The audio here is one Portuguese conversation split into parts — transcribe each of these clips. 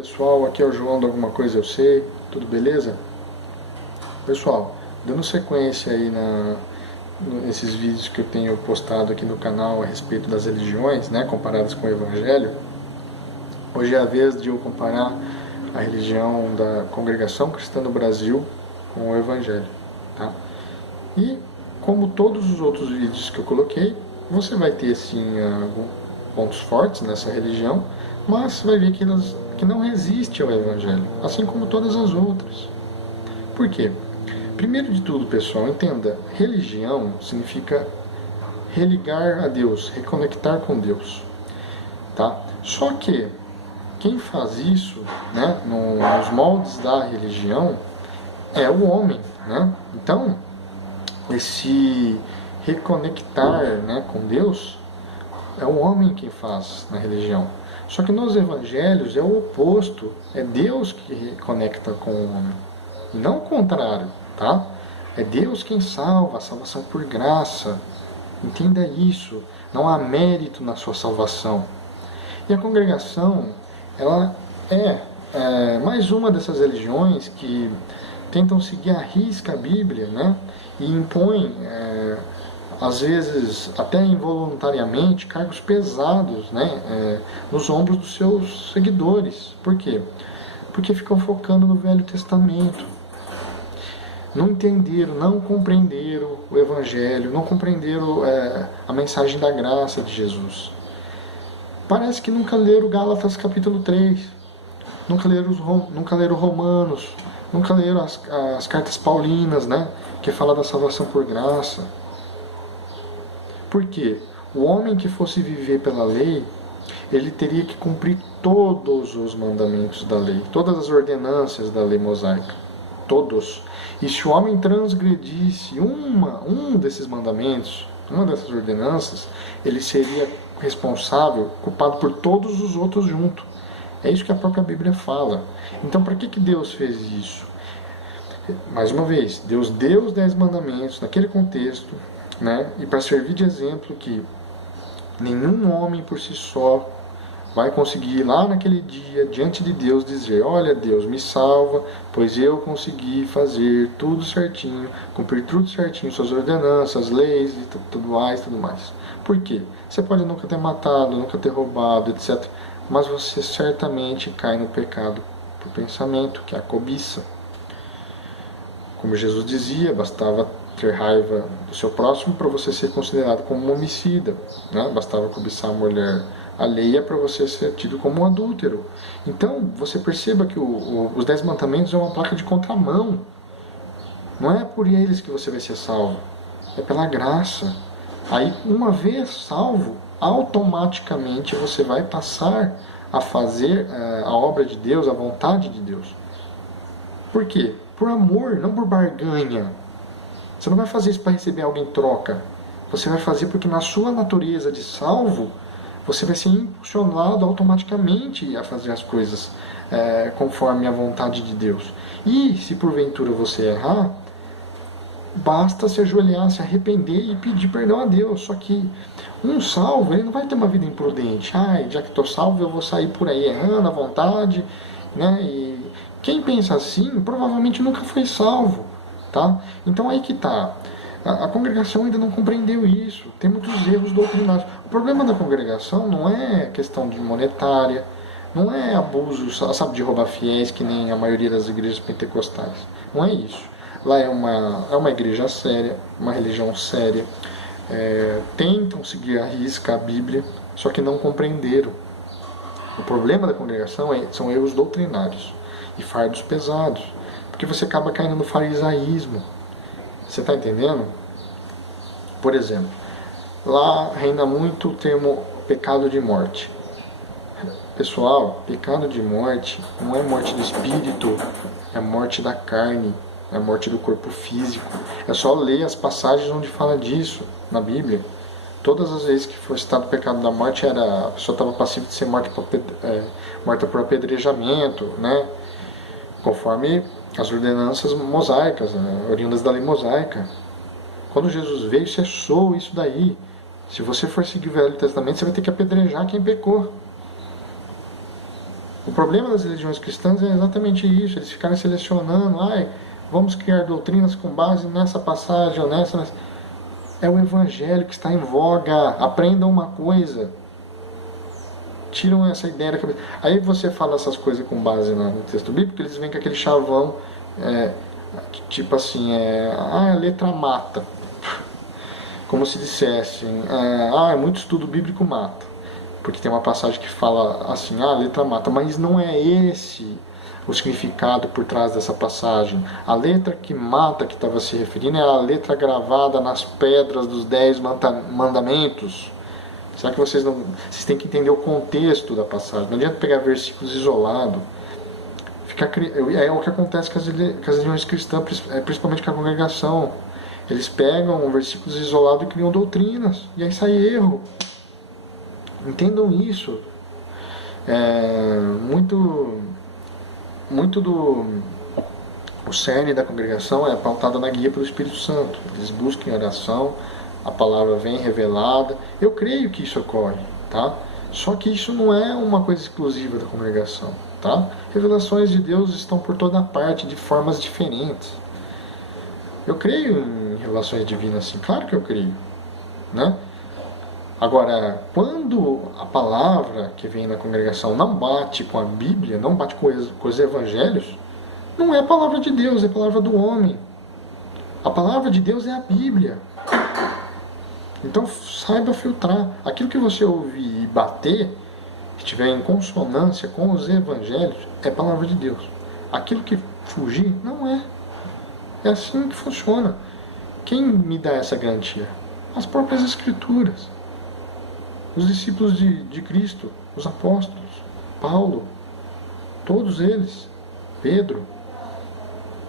Pessoal, aqui é o João do Alguma Coisa Eu Sei, tudo beleza? Pessoal, dando sequência aí nesses vídeos que eu tenho postado aqui no canal a respeito das religiões, né, comparadas com o Evangelho, hoje é a vez de eu comparar a religião da Congregação Cristã do Brasil com o Evangelho, tá? E, como todos os outros vídeos que eu coloquei, você vai ter, sim, alguns pontos fortes nessa religião, mas vai ver que não resiste ao Evangelho, assim como todas as outras. Por quê? Primeiro de tudo, pessoal, entenda, religião significa religar a Deus, reconectar com Deus, tá? Só que quem faz isso, né, nos moldes da religião, é o homem, né? Então, esse reconectar, né, com Deus é o homem quem faz na religião. Só que nos evangelhos é o oposto, é Deus que reconecta com o homem, e não o contrário, tá? É Deus quem salva, a salvação por graça. Entenda isso, não há mérito na sua salvação. E a congregação, ela é mais uma dessas religiões que tentam seguir à risca a Bíblia, né? E impõem, às vezes até involuntariamente, cargos pesados, né? Nos ombros dos seus seguidores. Por quê? Porque ficam focando no Velho Testamento. Não entenderam, não compreenderam o Evangelho, não compreenderam a mensagem da graça de Jesus. Parece que nunca leram Gálatas capítulo 3, nunca leram Romanos, nunca leram as cartas paulinas, né, que fala da salvação por graça. Por quê? O homem que fosse viver pela lei, ele teria que cumprir todos os mandamentos da lei, todas as ordenanças da lei mosaica, todos. E se o homem transgredisse um desses mandamentos, uma dessas ordenanças, ele seria responsável, culpado por todos os outros juntos. É isso que a própria Bíblia fala. Então, para que Deus fez isso? Mais uma vez, Deus deu os 10 mandamentos naquele contexto, né? E para servir de exemplo que nenhum homem por si só vai conseguir lá naquele dia, diante de Deus, dizer: olha, Deus, me salva, pois eu consegui fazer tudo certinho, cumprir tudo certinho, suas ordenanças, leis e tudo mais. Por quê? Você pode nunca ter matado, nunca ter roubado, etc. Mas você certamente cai no pecado por pensamento, que é a cobiça. Como Jesus dizia, bastava ter raiva do seu próximo para você ser considerado como um homicida, né? Bastava cobiçar a mulher alheia para você ser tido como um adúltero. Então, você perceba que os 10 mandamentos é uma placa de contramão. Não é por eles que você vai ser salvo, é pela graça. Aí, uma vez salvo, automaticamente você vai passar a fazer a obra de Deus, a vontade de Deus. Por quê? Por amor, não por barganha. Você não vai fazer isso para receber algo em troca. Você vai fazer porque na sua natureza de salvo, você vai ser impulsionado automaticamente a fazer as coisas conforme a vontade de Deus. E se porventura você errar, basta se ajoelhar, se arrepender e pedir perdão a Deus. Só que um salvo, ele não vai ter uma vida imprudente. Já que estou salvo, eu vou sair por aí errando à vontade, né? E quem pensa assim, provavelmente nunca foi salvo, tá? Então aí que tá. A congregação ainda não compreendeu isso. Tem muitos erros doutrinários. O problema da congregação não é questão de monetária, não é abuso, sabe, de roubar fiéis, que nem a maioria das igrejas pentecostais. Não é isso. Lá é uma igreja séria, uma religião séria. Tentam seguir à risca a Bíblia, só que não compreenderam. O problema da congregação são erros doutrinários e fardos pesados, porque você acaba caindo no farisaísmo. Você está entendendo? Por exemplo, lá reina muito o termo pecado de morte. Pessoal, pecado de morte não é morte do espírito, é morte da carne, é morte do corpo físico. É só ler as passagens onde fala disso na Bíblia. Todas as vezes que foi citado o pecado da morte, a pessoa estava passiva de ser morta por apedrejamento, né? Conforme as ordenanças mosaicas, né, oriundas da lei mosaica. Quando Jesus veio, cessou isso daí. Se você for seguir o Velho Testamento, você vai ter que apedrejar quem pecou. O problema das religiões cristãs é exatamente isso, eles ficarem selecionando, vamos criar doutrinas com base nessa passagem ou nessa. É o evangelho que está em voga, aprendam uma coisa. Tiram essa ideia da cabeça. Aí você fala essas coisas com base no texto bíblico, eles vêm com aquele chavão, tipo assim, a letra mata. Como se dissessem, muito estudo bíblico mata. Porque tem uma passagem que fala assim, a letra mata, mas não é esse o significado por trás dessa passagem. A letra que mata, que estava se referindo, é a letra gravada nas pedras dos 10 mandamentos. Será que vocês não... Vocês têm que entender o contexto da passagem. Não adianta pegar versículos isolados. É o que acontece com as religiões cristãs, principalmente com a congregação. Eles pegam versículos isolados e criam doutrinas. E aí sai erro. Entendam isso. Muito o cerne da congregação é pautado na guia pelo Espírito Santo. Eles buscam oração, a palavra vem revelada. Eu creio que isso ocorre, tá? Só que isso não é uma coisa exclusiva da congregação, tá? Revelações de Deus estão por toda parte, de formas diferentes. Eu creio em revelações divinas, sim, claro que eu creio, né? Agora, quando a palavra que vem na congregação não bate com a Bíblia, não bate com os evangelhos, não é a palavra de Deus, é a palavra do homem. A palavra de Deus é a Bíblia. Então saiba filtrar. Aquilo que você ouvir e bater, que estiver em consonância com os evangelhos, é palavra de Deus. Aquilo que fugir, não é. É assim que funciona. Quem me dá essa garantia? As próprias Escrituras. Os discípulos de Cristo, os apóstolos, Paulo, todos eles, Pedro.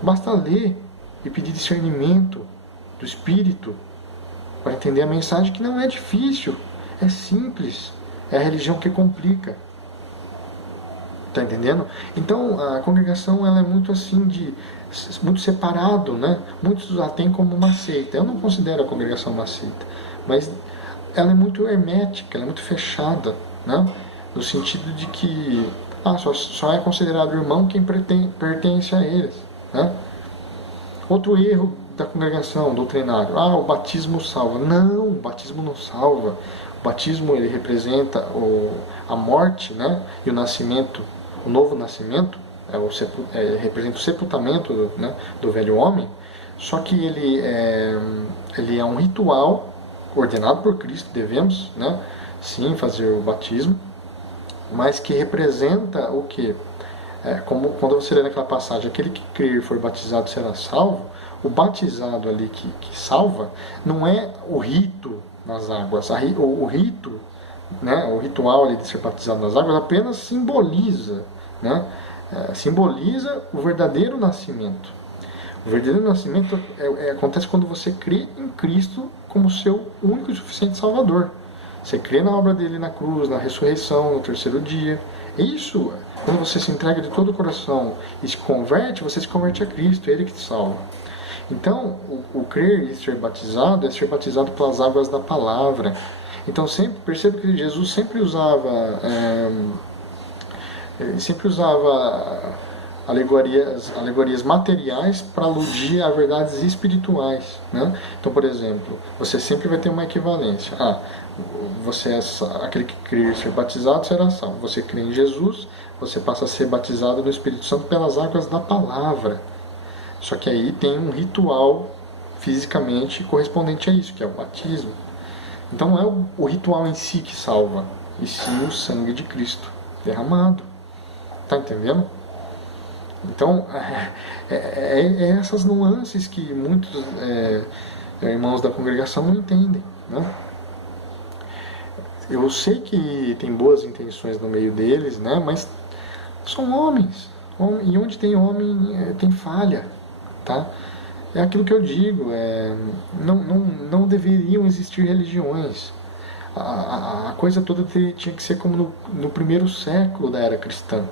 Basta ler e pedir discernimento do Espírito para entender a mensagem, que não é difícil, é simples, é a religião que complica. Tá entendendo? Então a congregação ela é muito assim, muito separado, né? Muitos a têm como uma seita. Eu não considero a congregação uma seita, mas ela é muito hermética, ela é muito fechada, né? No sentido de que só é considerado irmão quem pertence a eles, né? Outro erro da congregação doutrinário, o batismo salva. Não, o batismo não salva. O batismo ele representa a morte, né? E o nascimento, o novo nascimento, representa o sepultamento do velho homem. Só que ele é um ritual ordenado por Cristo, devemos, né, sim, fazer o batismo, mas que representa o quê? Como quando você lê naquela passagem, aquele que crer e for batizado será salvo. O batizado ali que salva não é o rito nas águas. O rito, né, o ritual ali de ser batizado nas águas apenas simboliza, né, simboliza o verdadeiro nascimento. O verdadeiro nascimento acontece quando você crê em Cristo como seu único e suficiente Salvador. Você crê na obra dele na cruz, na ressurreição, no terceiro dia. Isso, quando você se entrega de todo o coração e se converte, você se converte a Cristo, é Ele que te salva. Então, o crer e ser batizado é ser batizado pelas águas da palavra. Então, perceba que Jesus sempre usava alegorias materiais para aludir a verdades espirituais, né? Então, por exemplo, você sempre vai ter uma equivalência. Aquele que crer e ser batizado será salvo. Você crê em Jesus, você passa a ser batizado no Espírito Santo pelas águas da palavra. Só que aí tem um ritual fisicamente correspondente a isso, que é o batismo. Então não é o ritual em si que salva, e sim o sangue de Cristo derramado. Tá entendendo? Então, essas nuances que muitos irmãos da congregação não entendem, né? Eu sei que tem boas intenções no meio deles, né? Mas são homens. E onde tem homem, tem falha, tá? É aquilo que eu digo, não deveriam existir religiões. A coisa toda tinha que ser como no primeiro século da era cristã,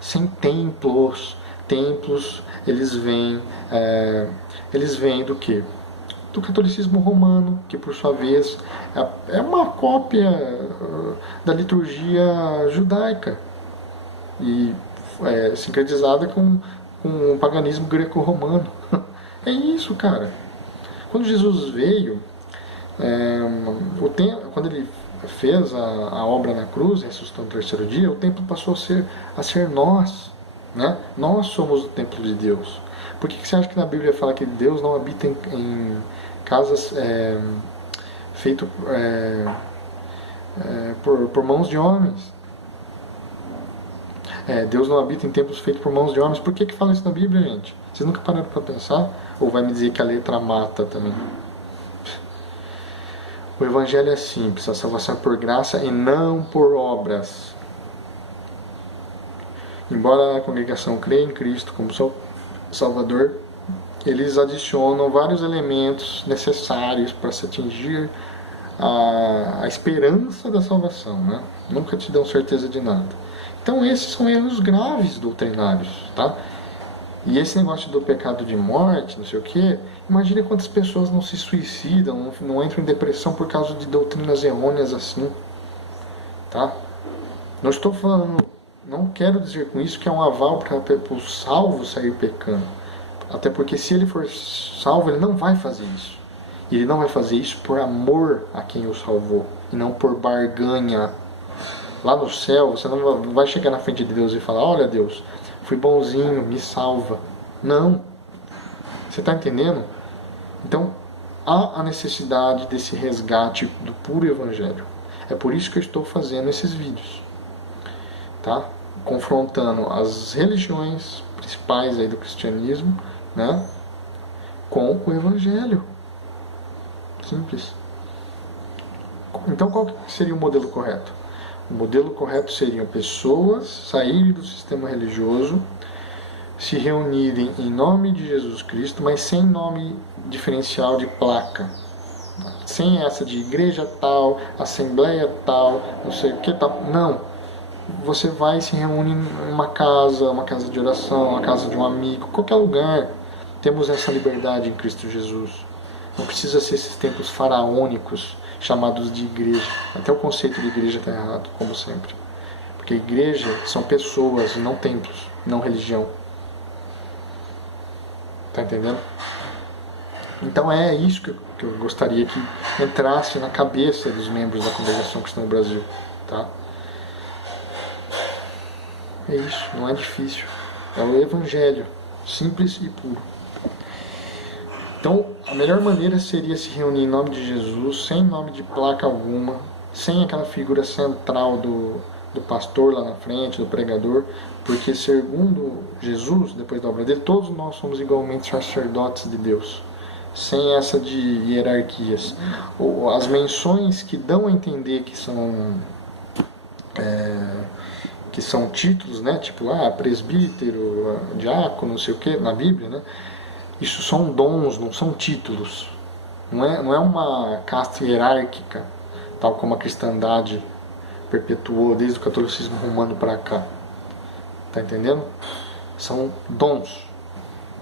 sem templos. Templos, eles vêm do quê? Do catolicismo romano, que por sua vez é uma cópia da liturgia judaica. e sincretizada com o paganismo greco-romano. É isso, cara. Quando Jesus veio, quando ele fez a obra na cruz, ressuscitou no terceiro dia, o templo passou a ser nós. Né? Nós somos o templo de Deus. Por que você acha que na Bíblia fala que Deus não habita em casas feitas por mãos de homens? Deus não habita em templos feitos por mãos de homens. Por que fala isso na Bíblia, gente? Vocês nunca pararam para pensar? Ou vai me dizer que a letra mata também? O Evangelho é simples, a salvação é por graça e não por obras. Embora a congregação creia em Cristo como Salvador, eles adicionam vários elementos necessários para se atingir a esperança da salvação, né? Nunca te dão certeza de nada. Então esses são erros graves doutrinários, tá? E esse negócio do pecado de morte, não sei o que, imagina quantas pessoas não se suicidam, não entram em depressão por causa de doutrinas errôneas assim, tá? Não estou falando, não quero dizer com isso que é um aval para o salvo sair pecando. Até porque se ele for salvo, ele não vai fazer isso. E ele não vai fazer isso por amor a quem o salvou, e não por barganha. Lá no céu, você não vai chegar na frente de Deus e falar: olha Deus, fui bonzinho, me salva. Não. Você está entendendo? Então, há a necessidade desse resgate do puro evangelho. É por isso que eu estou fazendo esses vídeos. Tá? Confrontando as religiões principais aí do cristianismo, né, com o evangelho. Simples. Então, qual seria o modelo correto? O modelo correto seriam pessoas saírem do sistema religioso, se reunirem em nome de Jesus Cristo, mas sem nome diferencial de placa. Sem essa de igreja tal, assembleia tal, não sei o que tal. Não. Você vai e se reúne em uma casa de oração, uma casa de um amigo, qualquer lugar. Temos essa liberdade em Cristo Jesus. Não precisa ser esses templos faraônicos chamados de igreja. Até o conceito de igreja está errado, como sempre. Porque igreja são pessoas, não templos, não religião. Tá entendendo? Então é isso que eu gostaria que entrasse na cabeça dos membros da Congregação Cristã no Brasil. Tá? É isso, não é difícil. É o Evangelho, simples e puro. Então, a melhor maneira seria se reunir em nome de Jesus, sem nome de placa alguma, sem aquela figura central do pastor lá na frente, do pregador, porque segundo Jesus, depois da obra dele, todos nós somos igualmente sacerdotes de Deus, sem essa de hierarquias. As menções que dão a entender que são títulos, né, tipo presbítero, diácono, não sei o que, na Bíblia, né? Isso são dons, não são títulos. Não é uma casta hierárquica, tal como a cristandade perpetuou desde o catolicismo romano para cá. Tá entendendo? São dons.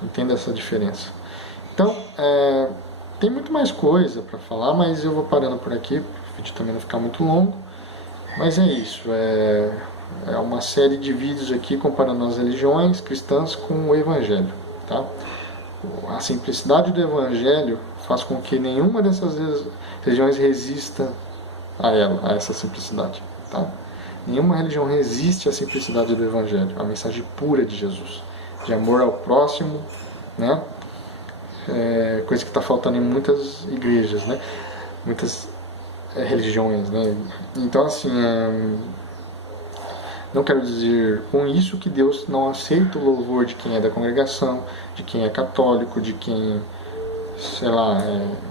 Entenda essa diferença. Então, tem muito mais coisa para falar, mas eu vou parando por aqui, para o vídeo também não ficar muito longo. Mas é isso. É uma série de vídeos aqui comparando as religiões cristãs com o Evangelho. Tá? A simplicidade do Evangelho faz com que nenhuma dessas religiões resista a essa simplicidade. Tá? Nenhuma religião resiste à simplicidade do Evangelho, a mensagem pura de Jesus, de amor ao próximo, né? Coisa que está faltando em muitas igrejas, né? Muitas religiões, né? Então, assim, não quero dizer com isso que Deus não aceita o louvor de quem é da congregação, de quem é católico, de quem, sei lá,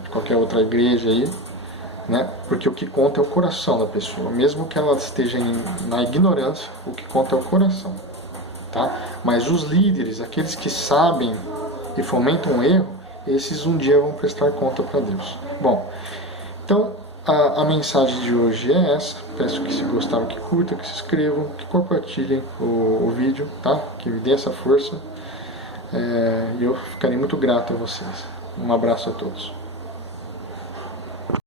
de qualquer outra igreja aí, né? Porque o que conta é o coração da pessoa, mesmo que ela esteja na ignorância, o que conta é o coração, tá? Mas os líderes, aqueles que sabem e fomentam o erro, esses um dia vão prestar conta para Deus. Bom, então a mensagem de hoje é essa. Peço que, se gostaram, que curtam, que se inscrevam, que compartilhem o vídeo, tá? Que me dê essa força. E eu ficarei muito grato a vocês. Um abraço a todos.